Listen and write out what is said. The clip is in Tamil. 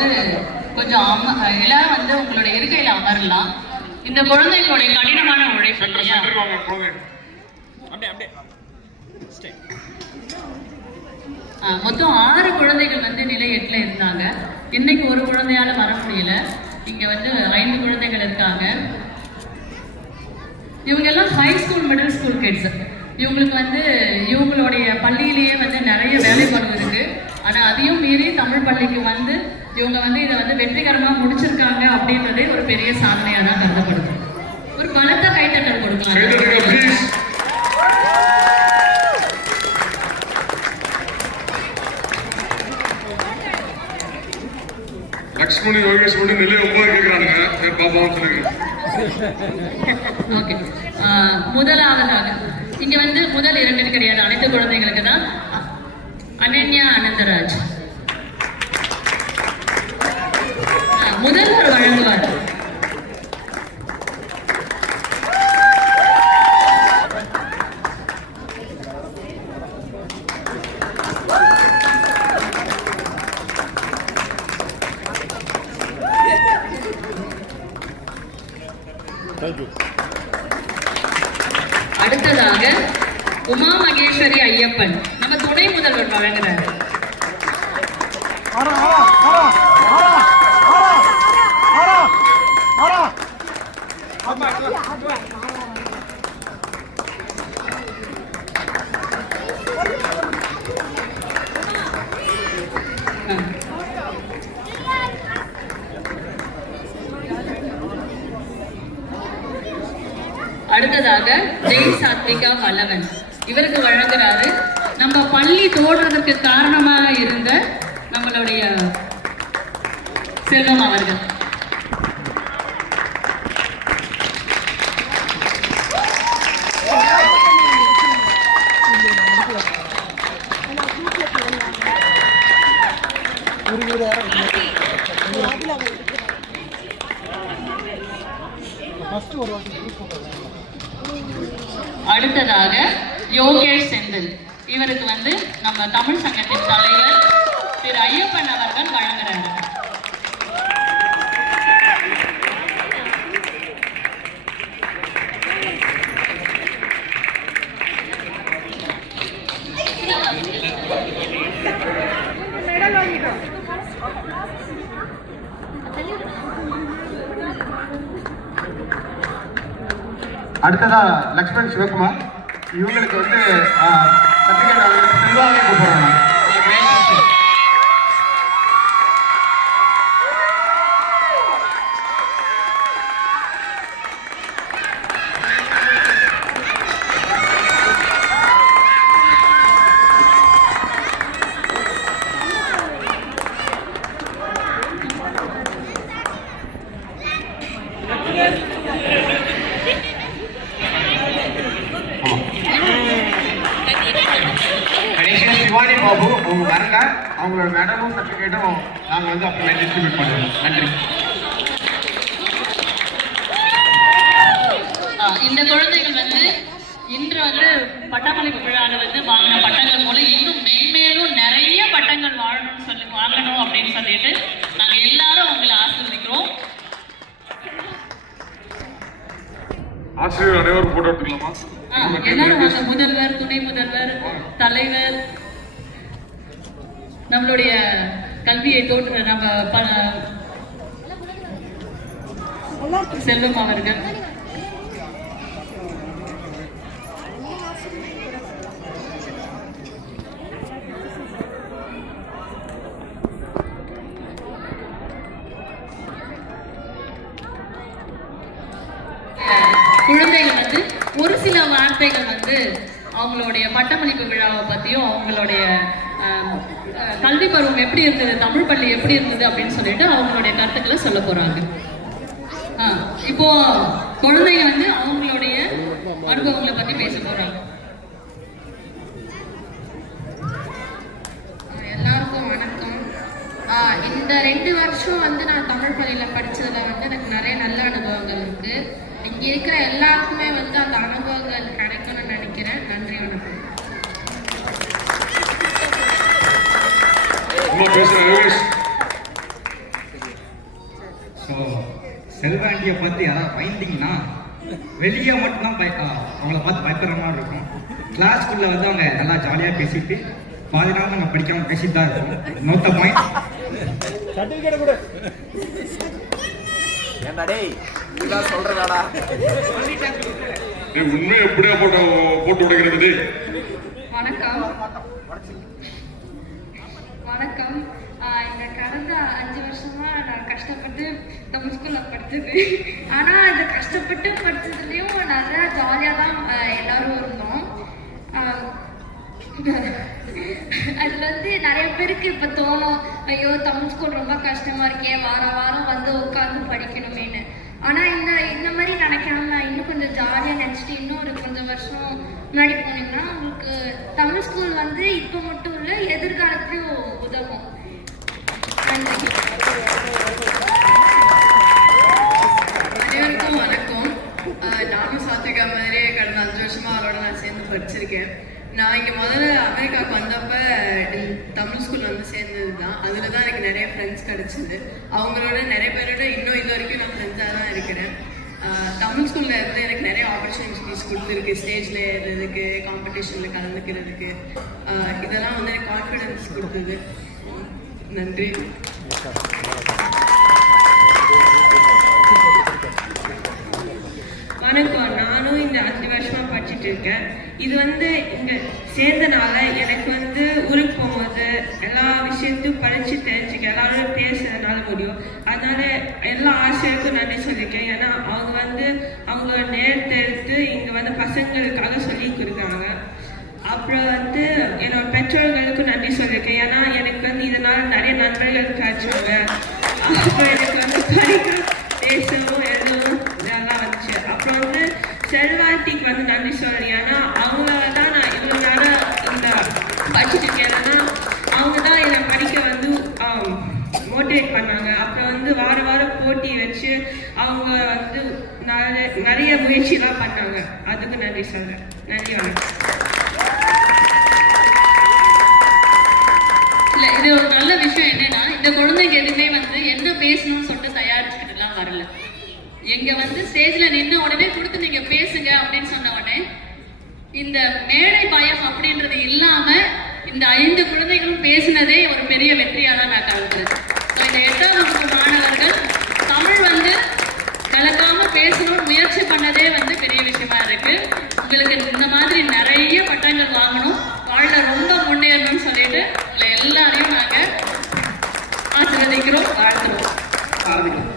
வந்து கொஞ்சம் எல்லாரும் வந்து உங்களுடைய இருக்கையில அமரலாம். இந்த குழந்தைகளுடைய கடினமான உழைப்பு மொத்தம் 6 குழந்தைகள் வந்து நிலை 8ல இருந்தாங்க. இன்னைக்கு ஒரு குழந்தையால வர முடியல. இங்க வந்து 5 குழந்தைகள் இருக்காங்க. இவங்க எல்லாம் high school middle school kids. இவங்களுக்கு வந்து இவங்களுடைய பள்ளியிலேயே வந்து நிறைய வேலைப்பாடு இருக்கு. ஆனா அதையும் மீறி தமிழ் பள்ளிக்கு வந்து இவங்க வந்து இதை வந்து வெற்றிகரமா முடிச்சிருக்காங்க அப்படின்றதே ஒரு பெரிய சாதனையா தான் கருதப்படுது. ஒரு பலத்த கைத்தட்டல் கொடுக்கலாம். லக்ஷ்மணி யோகேஷ் வந்து நிலை 9 கேட்கிறானுங்க. பாப்பாவும் சொல்லுங்க. ஓகே, முதலாவதாக இங்க வந்து முதல் 2 கிடையாது, அனைத்து குழந்தைங்களுக்கு தான். அனன்யா அனந்தராஜ் முதல்வர் வழங்குவார். அடுத்ததாக உமா மகேஸ்வரி ஐயப்பன் நம்ம துணை முதல்வர் வழங்குறார். அடுத்ததாக ஜெய் சாத்விகா வல்லவன் இவருக்கு வழங்குறாரு. நம்ம பள்ளி தோன்றதற்கு காரணமாக இருந்த நம்மளுடைய செல்வம் அவர்கள். அடுத்ததாக யோகேஷ் செந்தில் இவருக்கு வந்து நம்ம தமிழ் சங்கத்தின் தலைவர் திரு ஐயப்பன் அவர்கள் வழங்குறாரு. அடுத்ததா லக்ஷ்மண் சிவகுமார் இவங்களுக்கு வந்து சர்டிஃபிகேட் செல்வாங்க கூப்பிடுறாங்க. சிவானி பாபு அவங்க வரல, அவங்களோட மெடலும் சர்டிஃபிகேட்டும் நாங்கள் வந்து அப்புறமே டிஸ்ட்ரிபியூட் பண்ணுறோம். நன்றி. இந்த குழந்தைகள் வந்து இன்று வந்து பட்டமளிப்பு விழாவில் வந்து வாங்கின பட்டங்கள் மூலம் இன்னும் மென்மேலும் நிறைய பட்டங்கள் வாங்கணும் அப்படின்னு சொல்லிட்டு நாங்கள் எல்லாரும் அவங்களை ஆசீர்வதிக்கிறோம். ஆசிரியர் அனைவரும் போட்டோ எடுத்துக்கலாமா? எல்லாரும் முதல்வர், துணை முதல்வர், தலைவர், நம்மளுடைய கல்வியை தோற்று நம்ம செல்வம் அவர்கள். குழந்தைகள் வந்து ஒரு சில வார்த்தைகள் வந்து அவங்களுடைய பட்டமளிப்பு விழாவை பற்றியும் அவங்களுடைய கல்வி பருவம் எப்படி இருந்தது, தமிழ் பள்ளி எப்படி இருந்தது அப்படின்னு சொல்லிட்டு அவங்களுடைய கருத்துக்களை சொல்ல போறாங்க. இப்போ குழந்தைங்க வந்து அவங்களுடைய அனுபவங்களை பத்தி பேச போறாங்க. எல்லாருக்கும் வணக்கம். இந்த 2 வருஷம் வந்து நான் தமிழ் பள்ளியில் படித்ததில் வந்து எனக்கு நிறைய நல்ல அனுபவங்கள் இருக்கு. இங்கே இருக்கிற எல்லாருக்குமே வந்து அந்த அனுபவங்கள் கிடைக்கும்னு நினைக்கிறேன். நன்றி, வணக்கம். செல்வாண்டியை பார்த்து யாராவது பயந்தீங்கன்னா வெளியே மட்டும்தான் அவங்கள பார்த்து பயப்படுற மாதிரி இருக்கும். கிளாஸ்க்குள்ள வந்து அவங்க நல்லா ஜாலியாக பேசிட்டு பாதி நாள் நாங்கள் படிக்காம பேசிட்டு தான் இருக்கோம். நோட்ட பாயிண்ட். ஏண்டா டேய் இதெல்லாம் சொல்றதாடா? உண்மையை எப்படியா போட்டு உடைக்கிறது? வணக்கம் வணக்கம். இந்த கடந்த 5 வருஷமா நான் கஷ்டப்பட்டு தமிழ் ஸ்கூல்ல படிச்சது. ஆனா இந்த கஷ்டப்பட்டு படிச்சதுலயும் நிறைய ஜாலியா தான் எல்லாரும் இருந்தோம். அதுல வந்து நிறைய பேருக்கு இப்ப தோணும், ஐயோ தமிழ் ஸ்கூல் ரொம்ப கஷ்டமா இருக்கே, வாரம் வந்து உட்காந்து படிக்கணுமேனு. ஆனா இந்த மாதிரி நினைக்காம இன்னும் கொஞ்சம் ஜாலியா நினைச்சிட்டு இன்னும் ஒரு கொஞ்சம் வருஷம் முன்னாடி போனீங்கன்னா உங்களுக்கு தமிழ் ஸ்கூல் வந்து இப்ப மட்டும் இல்ல எதிர்காலத்திலயும் உதவும். அனைவருக்கும் வணக்கம். நானும் சாத்விகா மாதிரியே கடந்த 5 வருஷமா அவரோட நான் சேர்ந்து படிச்சிருக்கேன். நான் இங்கே முதல்ல அமெரிக்காவுக்கு வந்தப்ப தமிழ் ஸ்கூல் வந்து சேர்ந்தது தான். அதில் தான் எனக்கு நிறைய ஃப்ரெண்ட்ஸ் கிடச்சிது. அவங்களோட நிறைய பேரோட இன்னும் இது வரைக்கும் நான் ஃப்ரெண்ட்ஸாக தான் இருக்கிறேன். தமிழ் ஸ்கூலில் இருந்து எனக்கு நிறைய ஆப்பர்ச்சுனிட்டிஸ் கொடுத்துருக்கு. ஸ்டேஜில் ஏறுறதுக்கு, காம்படிஷனில் கலந்துக்கிறதுக்கு, இதெல்லாம் வந்து எனக்கு கான்ஃபிடென்ஸ் கொடுத்தது. நன்றி. வணக்கம். நானும் இந்த 5 வருஷமா படிச்சுட்டு இருக்கேன். இது வந்து இங்க சேர்ந்தனால எனக்கு வந்து ஊருக்கு போகும்போது எல்லா விஷயத்தையும் படிச்சு தெரிஞ்சுக்க எல்லாரும் பேசுறதுனால முடியும். அதனால எல்லா ஆசிரியருக்கும் நன்றி சொல்லியிருக்கேன். ஏன்னா அவங்க வந்து அவங்களோட நேரத்தை எடுத்து இங்க வந்து பசங்களுக்காக சொல்லி கொடுக்குறாங்க. அப்புறம் வந்து என்னோட பெற்றோர்களுக்கும் நன்றி சொல்லியிருக்கேன். ஏன்னா எனக்கு வந்து இதனால நிறைய நண்பர்கள் கிடைச்சாங்க. அப்புறம் எனக்கு வந்து படிக்க பேசவும் எழுதவும் இதெல்லாம் வந்துச்சு. அப்புறம் வந்து செல்வாட்டிக்கு வந்து நன்றி சொல்றேன். ஏன்னா அவங்களால தான் நான் இவ்வளோ நேரம் இந்த படிச்சுட்டு இருக்கேன். ஏன்னா அவங்க தான் என்னை படிக்க வந்து மோட்டிவேட் பண்ணாங்க. அப்புறம் வந்து வாரம் போட்டி வச்சு அவங்க வந்து நிறைய முயற்சிலாம் பண்ணாங்க. அதுக்கு நன்றி சொல்றேன். நன்றி, வணக்கம். இல்ல, இது ஒரு நல்ல விஷயம். என்னன்னா இந்த குழந்தைங்க எதுவுமே வந்து என்ன பேசணும்னு சொல்லிட்டு தயாரிச்சுக்கிட்டுலாம் வரல. எங்க வந்து ஸ்டேஜ்ல நின்ன உடனே கொடுத்து நீங்க பேசுங்க அப்படின்னு சொன்ன உடனே இந்த மேடை பயம் அப்படின்றது இல்லாம இந்த 5 குழந்தைகளும் பேசினதே ஒரு பெரிய வெற்றியா தான் நான் கருதுறேன். இந்த 8ஆம் வகுப்பு மாணவர்கள் தமிழ் வந்து கலக்காம பேசணும்னு முயற்சி பண்ணதே வந்து பெரிய விஷயமா இருக்கு. உங்களுக்கு இந்த மாதிரி நிறைய பட்டங்கள் வாங்கணும், வாழ்ல ரொம்ப முன்னேறணும்னு சொல்லிட்டு உங்களை எல்லாரையும் நாங்க ஆசீர்வதிக்கிறோம், வாழ்த்துறோம்.